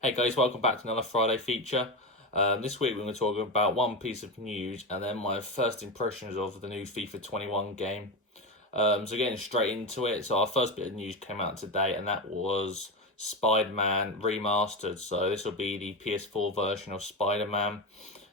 Hey guys, welcome back to another Friday feature. This week we're going to talk about one piece of news and then my first impressions of the new FIFA 21 game. So getting straight into it, so our first bit of news came out today and that was SpiderMan Remastered. So this will be the PS4 version of Spider-Man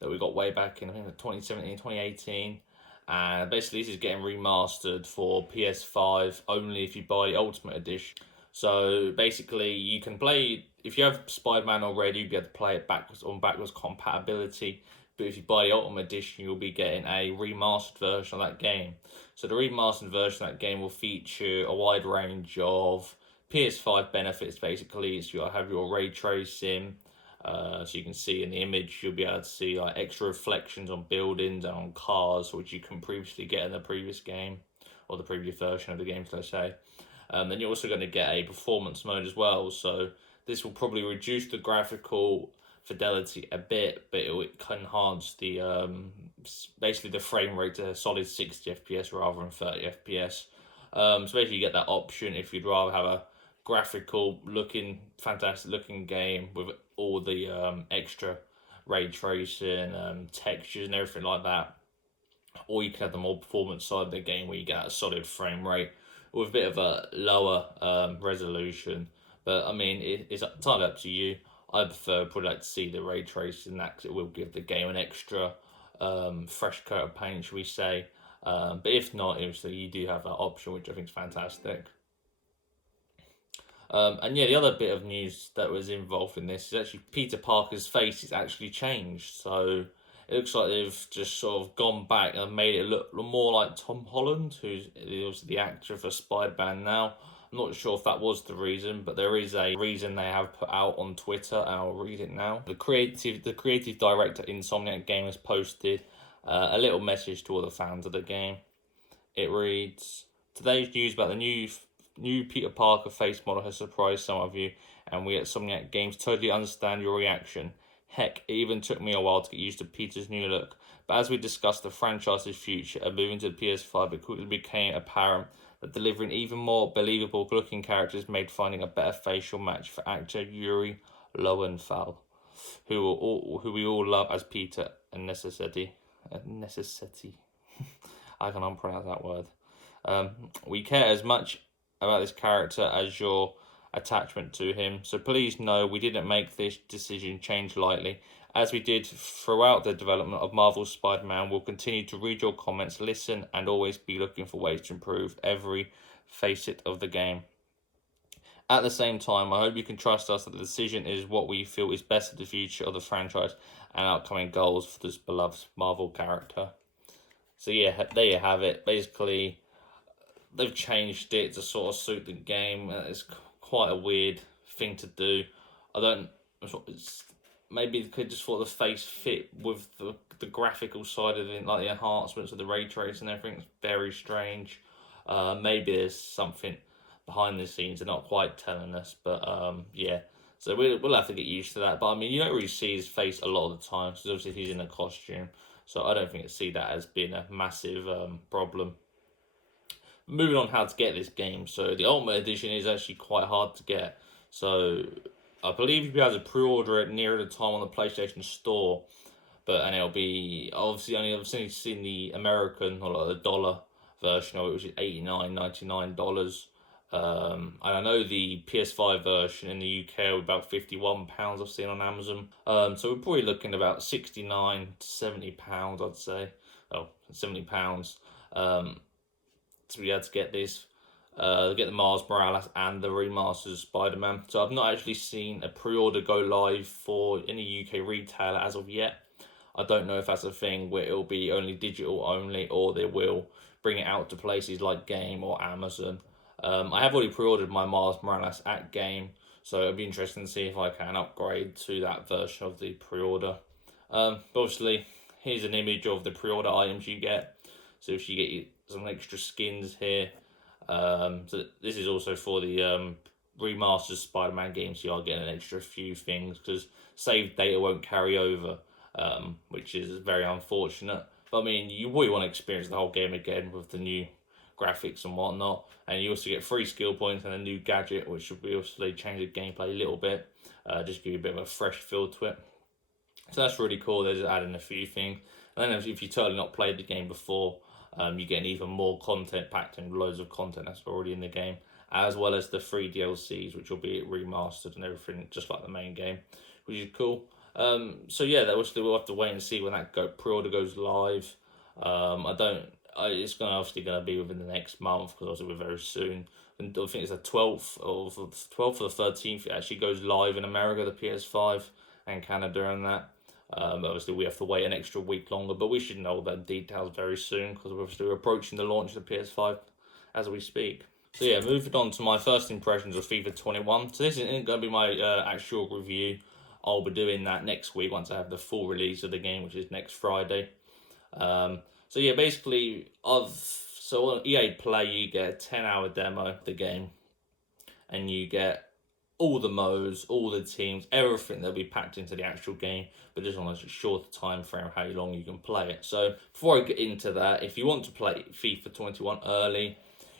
that we got way back in, I think, 2017, 2018. And basically this is getting remastered for PS5 only if you buy the Ultimate Edition. So basically, you can play, if you have Spider-Man already, you'll be able to play it backwards compatibility. But if you buy the Ultimate Edition, you'll be getting a remastered version of that game. So the remastered version of that game will feature a wide range of PS5 benefits. Basically, so you'll have your ray tracing. So you can see in the image, you'll be able to see like extra reflections on buildings and on cars, which you can previously get in the previous game, or the previous version of the game, should I say. Then you're also going to get a performance mode as well. So this will probably reduce the graphical fidelity a bit, but it can enhance the basically the frame rate to a solid 60 FPS rather than 30 FPS. So basically you get that option if you'd rather have a graphical looking, fantastic looking game with all the extra ray tracing, textures and everything like that. Or you can have the more performance side of the game where you get a solid frame rate with a bit of a lower resolution. But I mean, it's entirely up to you. I prefer probably like to see the ray tracing that because it will give the game an extra fresh coat of paint, shall we say. But if not, obviously you do have that option, which I think is fantastic. And yeah, the other bit of news that was involved in this is actually Peter Parker's face is actually changed. So it looks like they've just sort of gone back and made it look more like Tom Holland, who's the actor for Spider-Man now. I'm not sure if that was the reason, but there is a reason they have put out on Twitter, and I'll read it now. The creative director Insomniac Games posted a little message to all the fans of the game. It reads, "Today's news about the new Peter Parker face model has surprised some of you, and we at Insomniac Games totally understand your reaction. Heck, it even took me a while to get used to Peter's new look. But as we discussed the franchise's future and moving to the PS5, it quickly became apparent that delivering even more believable looking characters made finding a better facial match for actor Yuri Lowenthal, who we all love as Peter, a necessity. I cannot pronounce that word. We care as much about this character as your attachment to him. So please know we didn't make this decision change lightly. As we did throughout the development of Marvel's Spider-Man, we'll continue to read your comments, listen, and always be looking for ways to improve every facet of the game. At the same time, I hope you can trust us that the decision is what we feel is best for the future of the franchise and upcoming goals for this beloved Marvel character." So yeah, there you have it. Basically, they've changed it to sort of suit the game. It's quite a weird thing to do. Maybe they could just thought the face fit with the graphical side of it, like the enhancements of the ray tracing and everything. It's very strange. Maybe there's something behind the scenes they're not quite telling us, but yeah. So we'll have to get used to that. But I mean, you don't really see his face a lot of the time, because obviously he's in a costume. So I don't think I see that as being a massive problem. Moving on how to get this game. So the Ultimate Edition is actually quite hard to get. So I believe you'll be able to pre-order it nearer the time on the PlayStation Store. And it'll be obviously I've only seen the American or like the dollar version of it, which is $89.99. And I know the PS5 version in the UK will be about £51 I've seen on Amazon. So we're probably looking about £69 to £70, I'd say. Oh, £70. To be able to get this, get the Miles Morales and the remastered Spider-Man. So I've not actually seen a pre-order go live for any UK retailer as of yet. I don't know if that's a thing where it'll be only digital only, or they will bring it out to places like Game or Amazon. I have already pre-ordered my Miles Morales at Game, so it'll be interesting to see if I can upgrade to that version of the pre-order. Obviously, here's an image of the pre-order items you get. So if you get some extra skins here. So this is also for the remastered Spider-Man game, so you are getting an extra few things because saved data won't carry over, which is very unfortunate. But I mean, you really want to experience the whole game again with the new graphics and whatnot, and you also get free skill points and a new gadget, which will obviously change the gameplay a little bit. just give you a bit of a fresh feel to it. So that's really cool. They're just adding a few things. And then if you totally not played the game before, you get even more content packed in, loads of content that's already in the game, as well as the free DLCs, which will be remastered and everything, just like the main game, which is cool. So yeah, we'll have to wait and see when that pre-order goes live. It's obviously gonna be within the next month, because obviously we're very soon. And I think it's the 12th or the 13th. It actually goes live in America, the PS5 and Canada and that. Obviously, we have to wait an extra week longer, but we should know the details very soon, because we're approaching the launch of the PS5 as we speak. So yeah, moving on to my first impressions of FIFA 21. So this isn't going to be my actual review. I'll be doing that next week once I have the full release of the game, which is next Friday. So yeah, basically, so on EA Play, you get a 10-hour demo of the game, and you get all the modes, all the teams, everything that'll be packed into the actual game, but just on a shorter time frame of how long you can play it. So before I get into that, if you want to play FIFA 21 early,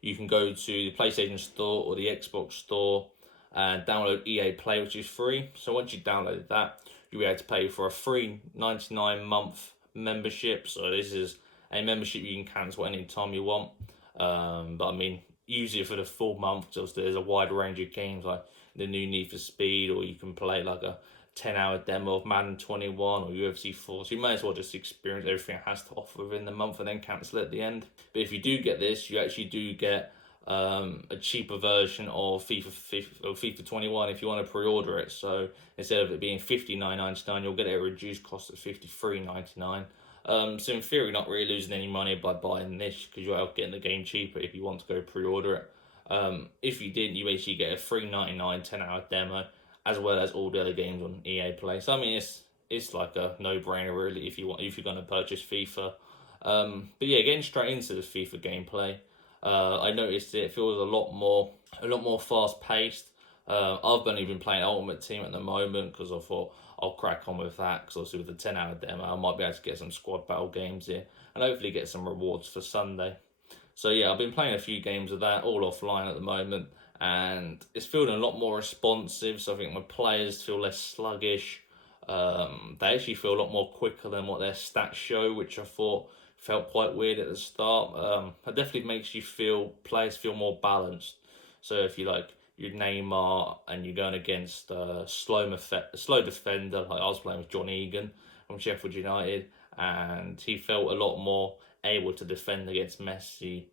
you can go to the PlayStation Store or the Xbox Store and download EA Play, which is free. So once you download that, you'll be able to pay for a free $99 month membership. So this is a membership you can cancel anytime you want. But I mean, use it for the full month, because there's a wide range of games like the new Need for Speed, or you can play like a 10-hour demo of Madden 21 or UFC 4. So you may as well just experience everything it has to offer within the month and then cancel at the end. But if you do get this, you actually do get a cheaper version of FIFA 21 if you want to pre-order it. So instead of it being $59.99, you'll get it at a reduced cost of $53.99. So in theory, not really losing any money by buying this, because you're getting the game cheaper if you want to go pre-order it. If you didn't, you basically get a free 10-hour demo, as well as all the other games on EA Play. So I mean, it's like a no-brainer really if you're going to purchase FIFA. But yeah, getting straight into the FIFA gameplay, I noticed it feels a lot more fast-paced. I've only been playing Ultimate Team at the moment, because I thought I'll crack on with that, because obviously with the 10-hour demo, I might be able to get some squad battle games here and hopefully get some rewards for Sunday. So yeah, I've been playing a few games of that, all offline at the moment, and it's feeling a lot more responsive. So I think my players feel less sluggish. They actually feel a lot more quicker than what their stats show, which I thought felt quite weird at the start. It definitely makes players feel more balanced. So if you like your Neymar and you're going against a slow defender, like I was playing with John Egan from Sheffield United, and he felt a lot more able to defend against Messi,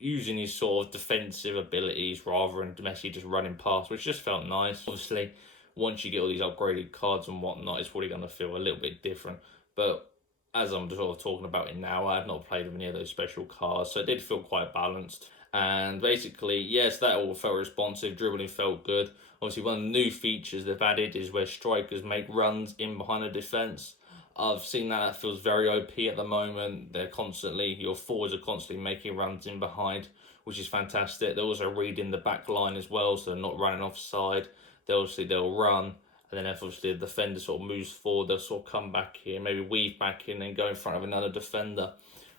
using his sort of defensive abilities rather than Messi just running past, which just felt nice. Obviously, once you get all these upgraded cards and whatnot, it's probably going to feel a little bit different. But as I'm sort of talking about it now, I have not played with any of those special cards, so it did feel quite balanced. And basically, yes, that all felt responsive. Dribbling felt good. Obviously, one of the new features they've added is where strikers make runs in behind the defence. I've seen that feels very OP at the moment. Your forwards are constantly making runs in behind, which is fantastic. They're also reading the back line as well, so they're not running offside. They'll run, and then if obviously the defender sort of moves forward, they'll sort of come back here, maybe weave back in and go in front of another defender,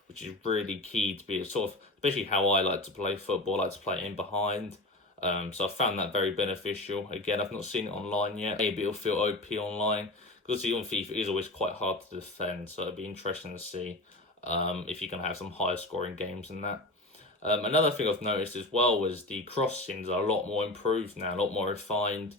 which is really key to be sort of, especially how I like to play football. I like to play in behind. So I found that very beneficial. Again, I've not seen it online yet. Maybe it'll feel OP online, because on FIFA it is always quite hard to defend. So it'll be interesting to see if you can have some higher scoring games than that. Another thing I've noticed as well was the crossings are a lot more improved now, a lot more refined.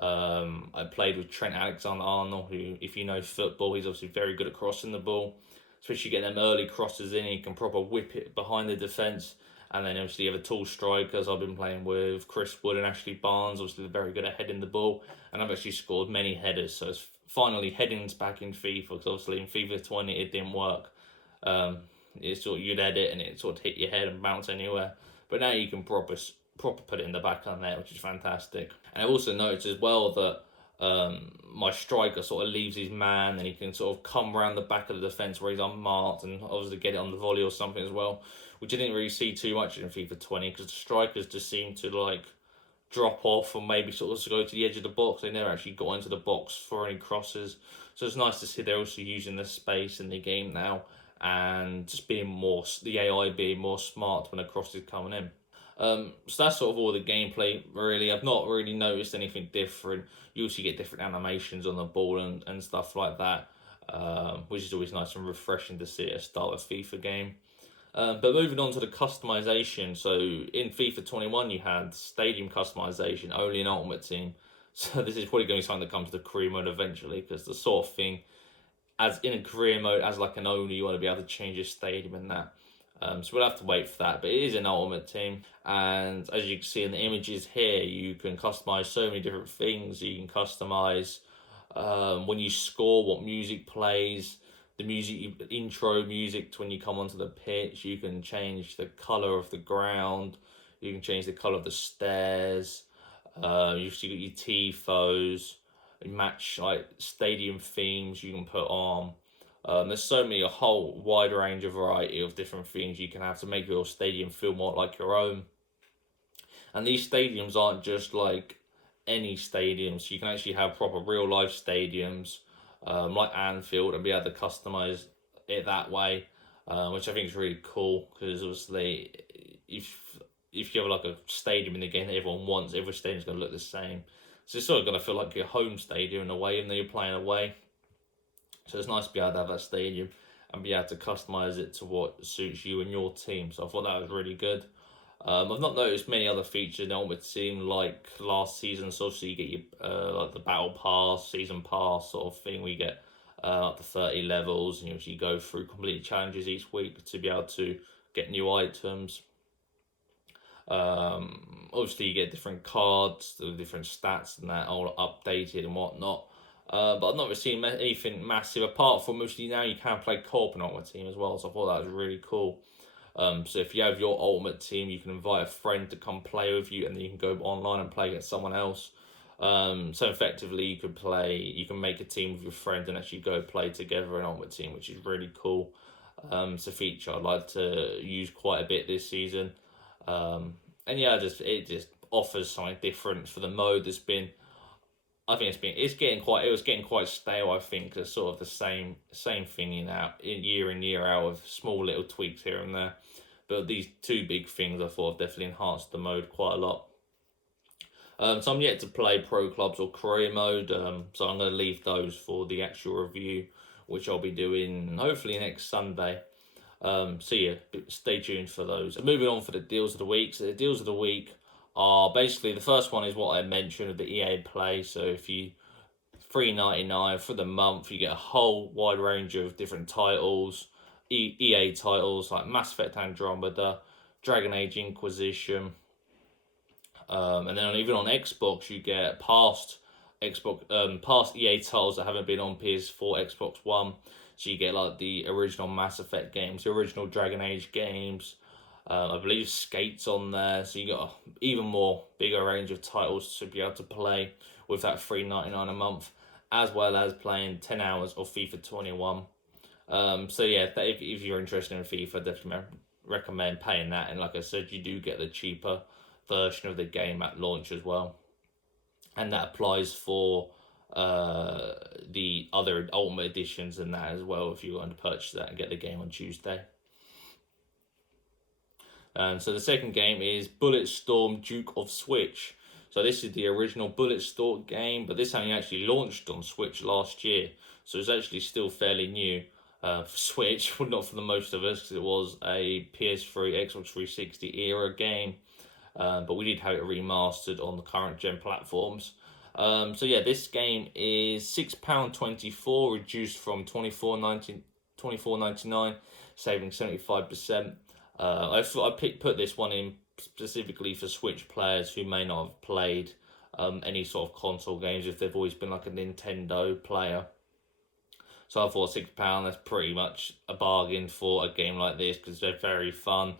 I played with Trent Alexander-Arnold, who, if you know football, he's obviously very good at crossing the ball. Especially getting them early crosses in, he can proper whip it behind the defence. And then obviously you have the tall strikers. I've been playing with Chris Wood and Ashley Barnes. Obviously they're very good at heading the ball. And I've actually scored many headers. So it's finally heading's back in FIFA. Because obviously in FIFA 20 it didn't work. It's sort of, you'd head it and it sort of hit your head and bounce anywhere. But now you can proper put it in the back of the net, which is fantastic. And I've also noticed as well that my striker sort of leaves his man and he can sort of come around the back of the defence where he's unmarked and obviously get it on the volley or something as well, which I didn't really see too much in FIFA 20, because the strikers just seem to like drop off and maybe sort of go to the edge of the box. They never actually got into the box for any crosses. So it's nice to see they're also using the space in the game now and just being the AI being more smart when a cross is coming in. So that's sort of all the gameplay, really. I've not really noticed anything different. You also get different animations on the ball and stuff like that, which is always nice and refreshing to see at a start of FIFA game. But moving on to the customization, so in FIFA 21 you had stadium customization only in Ultimate Team. So this is probably going to be something that comes to career mode eventually, because the sort of thing, as in a career mode, as like an owner, you want to be able to change your stadium and that. So we'll have to wait for that, but it is an Ultimate Team, and as you can see in the images here, you can customize so many different things. You can customize when you score, what music plays, the music intro music to when you come onto the pitch. You can change the color of the ground. You can change the color of the stairs. You've got your tifos, match like stadium themes you can put on. There's so many, a whole wide range of variety of different things you can have to make your stadium feel more like your own. And these stadiums aren't just like any stadiums. You can actually have proper real life stadiums, like Anfield, and be able to customize it that way, which I think is really cool, because obviously if you have like a stadium in the game that everyone wants, every stadium's going to look the same. So it's sort of going to feel like your home stadium in a way, even though you're playing away. So it's nice to be able to have that stadium and be able to customize it to what suits you and your team. So I thought that was really good. I've not noticed many other features in Ultimate Team like last season. So obviously you get your like the Battle Pass, Season Pass sort of thing. We get up to 30 levels, and you go through complete challenges each week to be able to get new items. Obviously you get different cards, the different stats and that all updated and whatnot. But I've not really seen anything massive apart from mostly now you can play co-op in Ultimate Team as well. So I thought that was really cool. So if you have your Ultimate Team, you can invite a friend to come play with you, and then you can go online and play against someone else. So effectively you can make a team with your friend and actually go play together in Ultimate Team, which is really cool. It's a feature I'd like to use quite a bit this season. And yeah, it just offers something different for the mode that's been. I think it was getting quite stale. I think it's sort of the same thing in year out with small little tweaks here and there. But these two big things I thought have definitely enhanced the mode quite a lot. So I'm yet to play Pro Clubs or Career Mode. So I'm going to leave those for the actual review, which I'll be doing hopefully next Sunday. So yeah, stay tuned for those. And moving on for the deals of the week. So the deals of the week are basically, the first one is what I mentioned of the EA Play. So if you $3.99 for the month, you get a whole wide range of different titles, EA titles like Mass Effect Andromeda, Dragon Age Inquisition, and then even on Xbox you get past EA titles that haven't been on PS4, Xbox One. So you get like the original Mass Effect games, the original Dragon Age games. I believe Skate's on there, so you got an even more bigger range of titles to be able to play with that $3.99 a month, as well as playing 10 hours of FIFA 21. So yeah, if you're interested in FIFA, definitely recommend paying that. And like I said, you do get the cheaper version of the game at launch as well, and that applies for the other Ultimate Editions and that as well, if you want to purchase that and get the game on Tuesday. So the second game is Bulletstorm Duke of Switch. So this is the original Bulletstorm game, but this only actually launched on Switch last year. So it's actually still fairly new for Switch, but not for the most of us, because it was a PS3, Xbox 360 era game. But we did have it remastered on the current gen platforms. So yeah, this game is £6.24, reduced from $24.99, saving 75%. I put this one in specifically for Switch players who may not have played any sort of console games, if they've always been like a Nintendo player. So I thought £6, that's pretty much a bargain for a game like this, because they're very fun,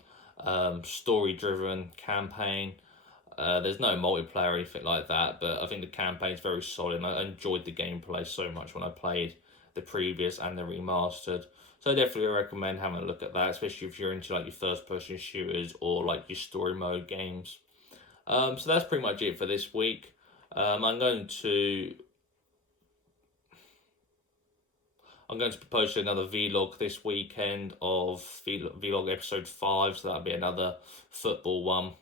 story-driven campaign. There's no multiplayer or anything like that, but I think the campaign's very solid, and I enjoyed the gameplay so much when I played the previous and the remastered. So I definitely recommend having a look at that, especially if you're into like your first-person shooters or like your story mode games. So that's pretty much it for this week. I'm going to be posting another vlog this weekend of vlog episode 5, so that'll be another football one.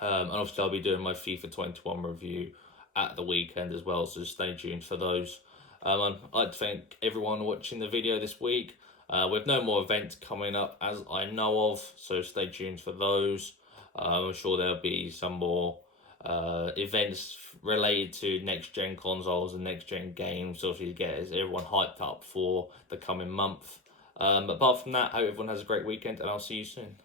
And obviously I'll be doing my FIFA 21 review at the weekend as well, so stay tuned for those. I'd like to thank everyone watching the video this week. With no more events coming up as I know of, so stay tuned for those. I'm sure there'll be some more events related to next gen consoles and next gen games, so if you get everyone hyped up for the coming month. But apart from that, I hope everyone has a great weekend, and I'll see you soon.